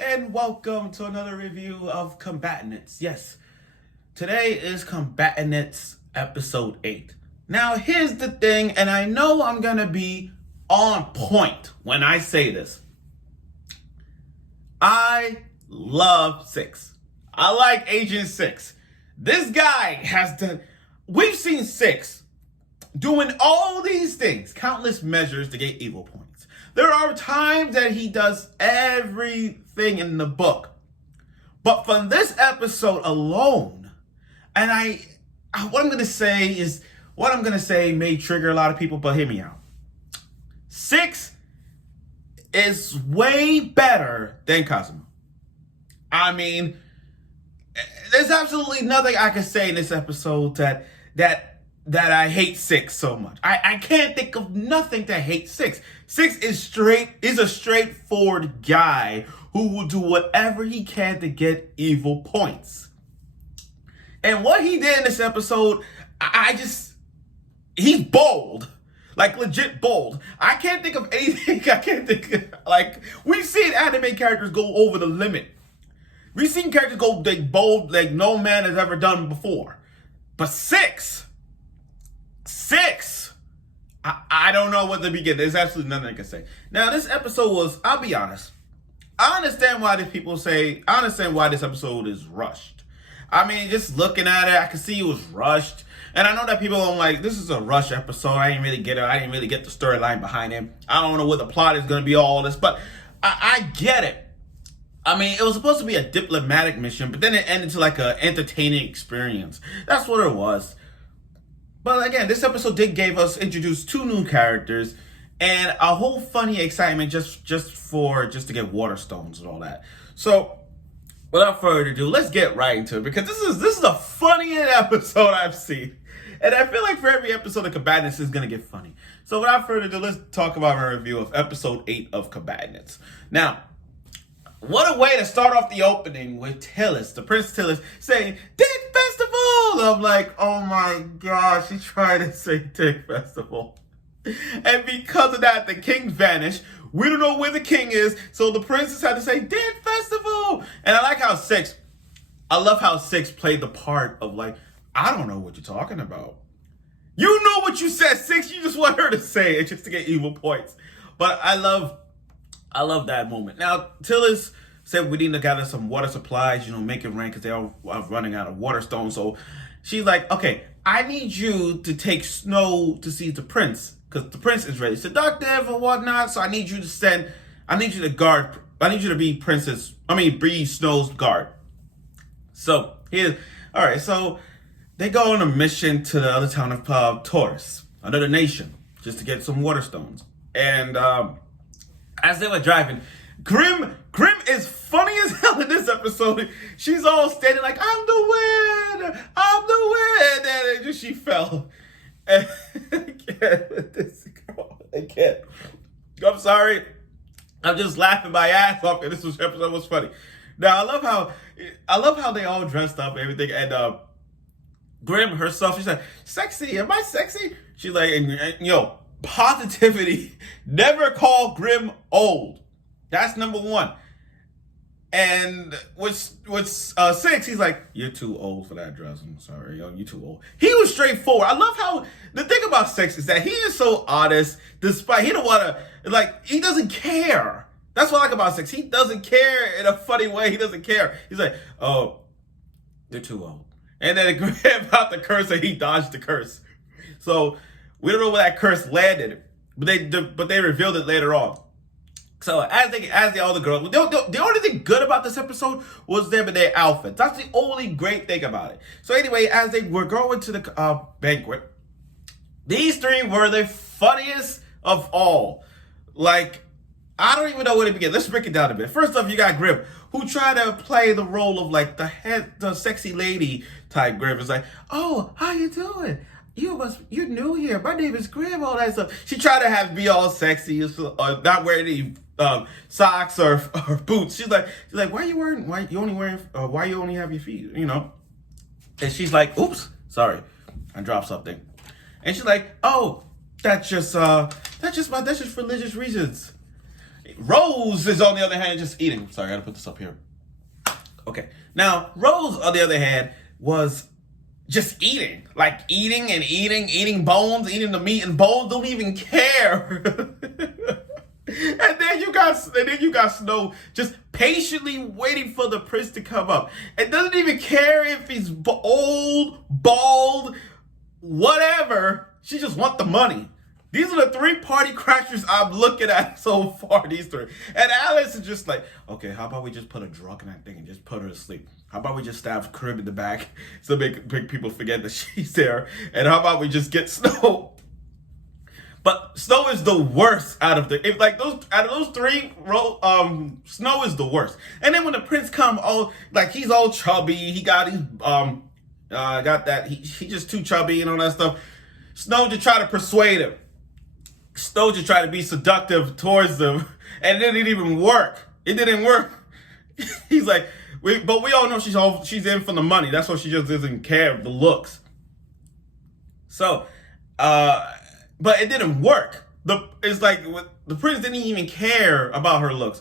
and welcome to another review of Combatants. Yes, today is Combatants episode 8. Now, here's the thing, and I know I'm gonna be on point when I say this. I love Six. I like Agent Six. This guy has done, we've seen Six doing all these things, countless measures to get evil points. There are times that he does everything in the book. But from this episode alone, and what I'm going to say may trigger a lot of people, but hear me out. Six is way better than Cosmo. I mean, there's absolutely nothing I can say in this episode that I hate Six so much. I can't think of nothing to hate Six. Six is a straightforward guy who will do whatever he can to get evil points. And what he did in this episode, he's bold. Like, legit bold. I can't think of anything. We've seen anime characters go over the limit. We've seen characters go bold like no man has ever done before. But Six, I don't know what to begin. There's absolutely nothing I can say. Now, this episode was, I'll be honest, I understand why this episode is rushed. I mean, just looking at it, I can see it was rushed. And I know that people are like, this is a rush episode. I didn't really get it. I didn't really get the storyline behind it. I don't know what the plot is going to be, all this. But I get it. I mean, it was supposed to be a diplomatic mission, but then it ended to like an entertaining experience. That's what it was. But again, this episode introduce two new characters and a whole funny excitement just to get water stones and all that. So without further ado, let's get right into it, because this is the funniest episode I've seen. And I feel like for every episode of Combatants is gonna get funny. So without further ado, let's talk about my review of episode 8 of Combatants. Now, what a way to start off the opening with Tillis, the Prince Tillis, saying, Dick Festival! I'm like, oh my gosh, she tried to say Dick Festival. And because of that, the king vanished. We don't know where the king is, so the princess had to say, Dick Festival! And I love how Six played the part of like, I don't know what you're talking about. You know what you said, Six, you just want her to say it just to get evil points. But I love that moment. Now, Tillis said we need to gather some water supplies, make it rain because they are running out of water stones. So she's like, okay, I need you to take Snow to see the prince because the prince is really seductive or whatnot. So I need you to be Snow's guard. So all right, so they go on a mission to the other town of Taurus, another nation, just to get some water stones. And as they were driving, Grim is funny as hell in this episode. She's all standing like, I'm the winner, and she fell. And I can't with this girl. I can't. I'm sorry. I'm just laughing my ass off, and this episode was funny. Now I love how they all dressed up and everything, and Grim herself, she's like, sexy, am I sexy? She's like, and positivity, never call Grim old. That's number one. And with Six, he's like, you're too old for that dress. I'm sorry, you're too old. He was straightforward. I love how, the thing about Six is that he is so honest, despite, he doesn't care. That's what I like about Six. He doesn't care in a funny way. He doesn't care. He's like, oh, you're too old. And then Grim about the curse, and he dodged the curse. So we don't know where that curse landed, but they revealed it later on. So as all the girls, the only thing good about this episode was them in their outfits. That's the only great thing about it. So anyway, as they were going to the banquet, these three were the funniest of all. Like, I don't even know where to begin. Let's break it down a bit. First off, you got Grim, who tried to play the role of like the sexy lady type. Grim is like, oh, how you doing? You're new here. My name is Grim, all that stuff. She tried to be all sexy, not wearing any socks or boots. She's like, why you only have your feet, And she's like, oops, sorry, I dropped something. And she's like, oh, that's just for religious reasons. Rose is on the other hand just eating. Sorry, I gotta put this up here. Okay. Now, Rose, on the other hand, was just eating. Like eating and eating bones, eating the meat and bones, don't even care. And then you got Snow just patiently waiting for the prince to come up. And doesn't even care if he's old, bald, whatever. She just wants the money. These are the 3 party crashers I'm looking at so far, these 3. And Alice is just like, okay, how about we just put a drug in that thing and just put her to sleep? How about we just stab Crib in the back so make people forget that she's there? And how about we just get Snow? But Snow is the worst out of the, out of those 3, Snow is the worst. And then when the prince come, he's all chubby, he got his, he just too chubby and all that stuff. Snow just try to persuade him. Snow just tried to be seductive towards them, and it didn't even work. It didn't work. He's like, but we all know she's in for the money. That's why she just doesn't care of the looks. So, but it didn't work. It's like the prince didn't even care about her looks.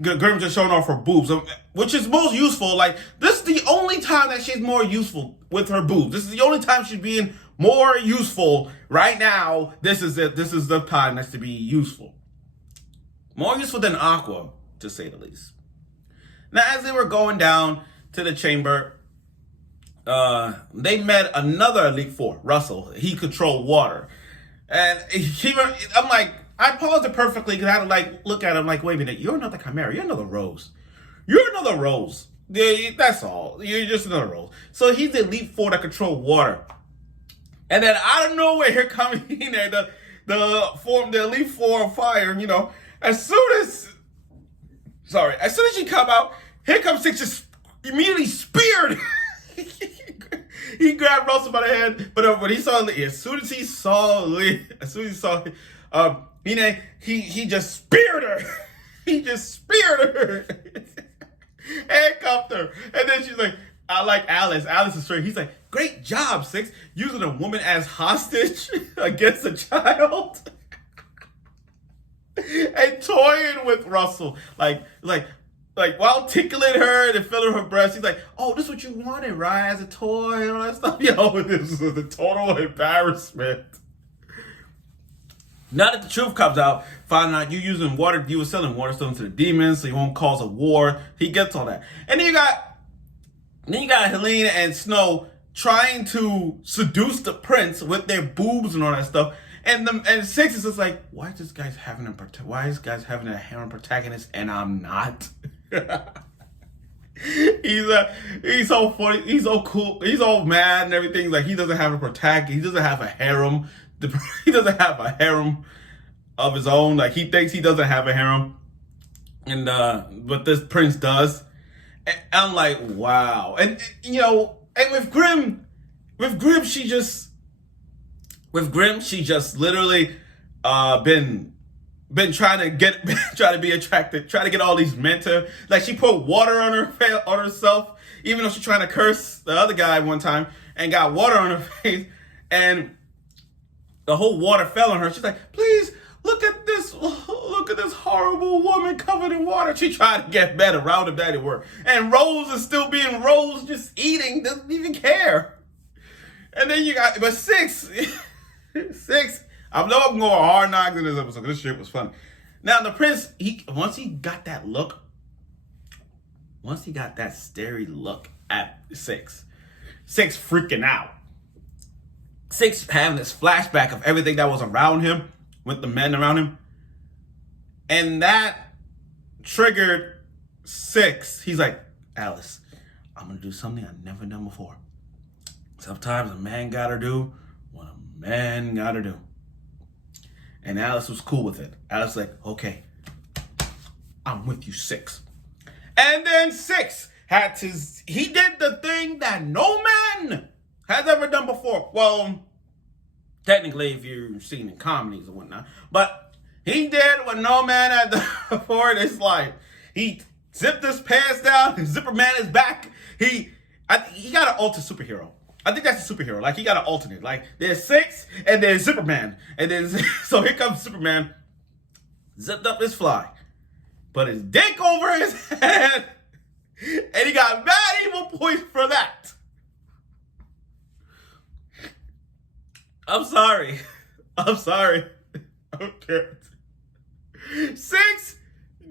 Grim just showing off her boobs, which is most useful. Like, this is the only time that she's more useful with her boobs. This is the only time she's being more useful right now. This is it. This is the time that's to be useful. More useful than Aqua, to say the least. Now, as they were going down to the chamber, they met another Elite Four, Russell. He controlled water. And I'm like, I paused it perfectly because I had to look at him like, wait a minute, you're another Chimera, you're another Rose. You're another Rose. That's all. You're just another Rose. So he's the Elite Four that control water. And then out of nowhere, here comes the Elite Four of fire, as soon as she come out, here comes Six just immediately speared. He grabbed Russell by the hand, but when he saw Lee, as soon as he saw Heine, he just speared her. He just speared her. Handcuffed her. And then she's like, I like Alice. Alice is straight. He's like, great job, Six, using a woman as hostage against a child. And toying with Russell. Like while tickling her and feeling her breast, he's like, oh, this is what you wanted, right? As a toy and all that stuff. This is a total embarrassment. Now that the truth comes out, finding out you were selling water stones to the demons, so you won't cause a war. He gets all that. And then you got Heine and Snow trying to seduce the prince with their boobs and all that stuff. And Six is just like, why is this guy's having a harem protagonist and I'm not? He's so funny. He's so cool. He's all mad and everything. Like, he doesn't have a protagonist. He doesn't have a harem. He doesn't have a harem of his own. Like, he thinks he doesn't have a harem, and but this prince does. And I'm like, wow. And and with Grim, she just literally been trying to be attracted, trying to get all these men to, like, she put water on herself, even though she's trying to curse the other guy one time and got water on her face, and the whole water fell on her. She's like, please, look at this horrible woman covered in water. She tried to get better, round and better work. And Rose is still being Rose, just eating, doesn't even care. And then but Six, I know I'm going hard knocks in this episode. This shit was funny. Now the prince, once he got that starey look at Six freaking out. Six having this flashback of everything that was around him, with the men around him. And that triggered Six. He's like, Alice, I'm going to do something I've never done before. Sometimes a man gotta do what a man gotta do. And Alice was cool with it. Alice was like, okay, I'm with you, Six. And then Six he did the thing that no man has ever done before. Well, technically, if you've seen in comedies or whatnot. But he did what no man had done before in his life. He zipped his pants down, and Zipperman is back. He got an alter superhero. I think that's a superhero. Like, he got an alternate. Like, there's Six, and there's Zipperman. And then, so here comes Superman, zipped up his fly. put his dick over his head, and he got mad evil points for that. I'm sorry. I'm sorry. Okay. 6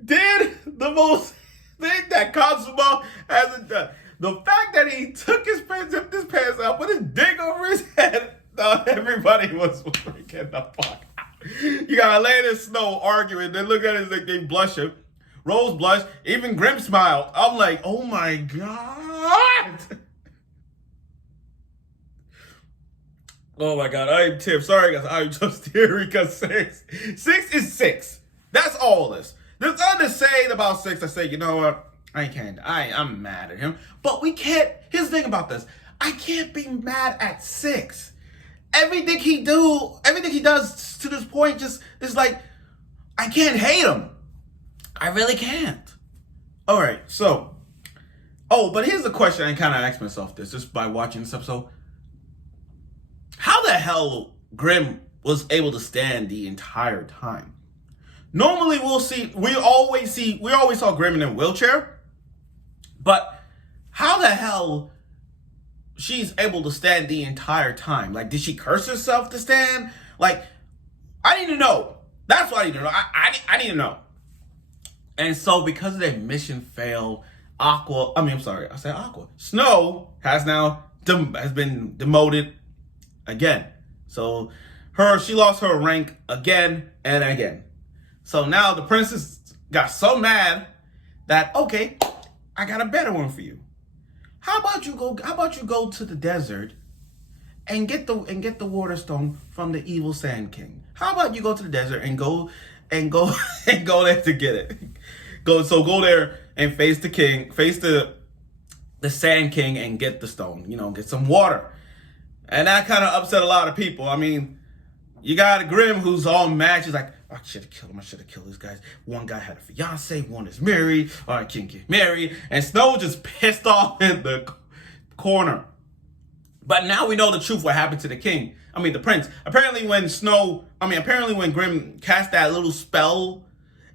did the most thing that Kazuma hasn't done. The fact that he took his pants, zipped his pants up, put his dick over his head, everybody was freaking the fuck out. You got Heine and Snow arguing, then look at it like they blushing. Rose blushed, even Grim smiled. I'm like, oh my God. Oh my God, I am Tim. Sorry guys, I'm just here because 6 is 6. That's all this. There's nothing to say about 6. I say, you know what? I'm mad at him. But we can't, here's the thing about this. I can't be mad at 6. Everything he does to this point just is like, I can't hate him. I really can't. All right, so, but here's the question I kind of asked myself this just by watching this episode. How the hell Grim was able to stand the entire time? Normally we always saw Grim in a wheelchair, but how the hell she's able to stand the entire time? Like, did she curse herself to stand? Like, I need to know. That's what I need to know. I need to know. And so because of their mission failed, Snow has been demoted again. So she lost her rank again and again. So now the princess got so mad that, okay, I got a better one for you. How about you go to the desert and get the water stone from the evil Sand King? How about you go to the desert and go there to get it? Go there and face the Sand King and get the stone, get some water. And that kind of upset a lot of people. I mean, you got a Grim who's all mad. She's like, I should have killed him. I should have killed these guys. One guy had a fiance. One is married. I can't get married. And Snow just pissed off in the corner. But now we know the truth what happened to the prince. Apparently when Grim cast that little spell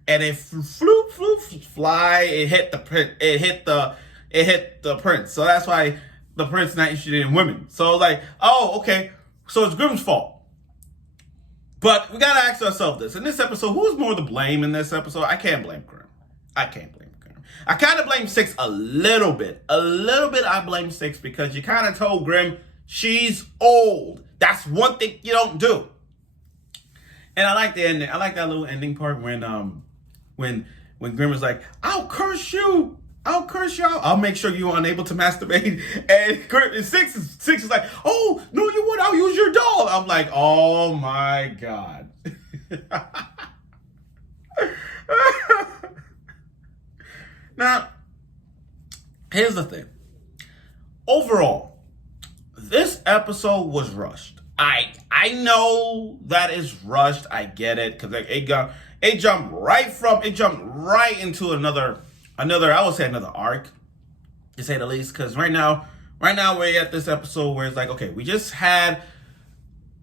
and it fly, it hit the prince. So that's why the prince not interested in women. So like, oh, okay. So it's Grim's fault. But we gotta ask ourselves this. In this episode, who's more to blame in this episode? I can't blame Grim. I kind of blame 6 a little bit. I blame 6 because you kind of told Grim she's old. That's one thing you don't do. And I like the ending. I like that little ending part when Grim was like, I'll curse you. I'll make sure you're unable to masturbate. And 6 is like, oh, no, you won't. I'll use your doll. I'm like, oh, my God. Now, here's the thing. Overall, this episode was rushed. I know that it's rushed. I get it. Because it jumped right into another arc, to say the least. Because right now we're at this episode where it's like, okay, we just had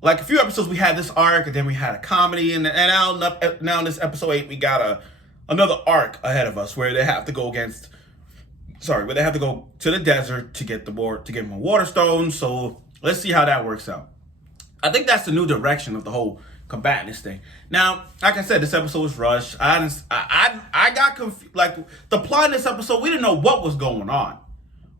like a few episodes. We had this arc, and then we had a comedy, and now in this episode 8, we got another arc ahead of us where they have to go to the desert to get more water stones. So let's see how that works out. I think that's the new direction of the whole Combatants thing. Now, like I said, this episode was rushed. I got confused. Like, the plot in this episode, we didn't know what was going on.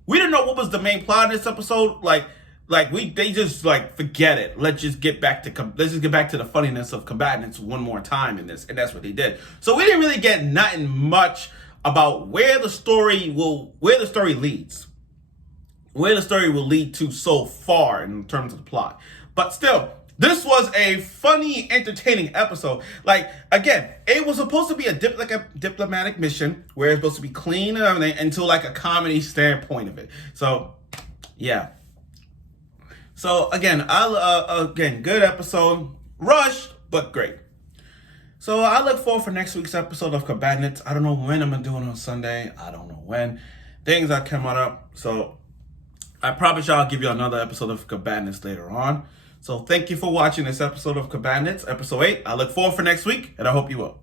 We didn't know what was the main plot in this episode. They just forget it. Let's just get back to the funniness of Combatants one more time in this, and that's what they did. So we didn't really get nothing much about where the story leads, where the story will lead to so far in terms of the plot. But still, this was a funny, entertaining episode. Like, again, it was supposed to be a diplomatic mission where it's supposed to be clean and everything until like a comedy standpoint of it. So, yeah. So again, good episode, rushed but great. So I look forward for next week's episode of Combatants. I don't know when I'm gonna do it on Sunday. I don't know when. Things are coming up. So I promise y'all I'll give you another episode of Combatants later on. So thank you for watching this episode of Combatants, episode 8. I look forward for next week, and I hope you will.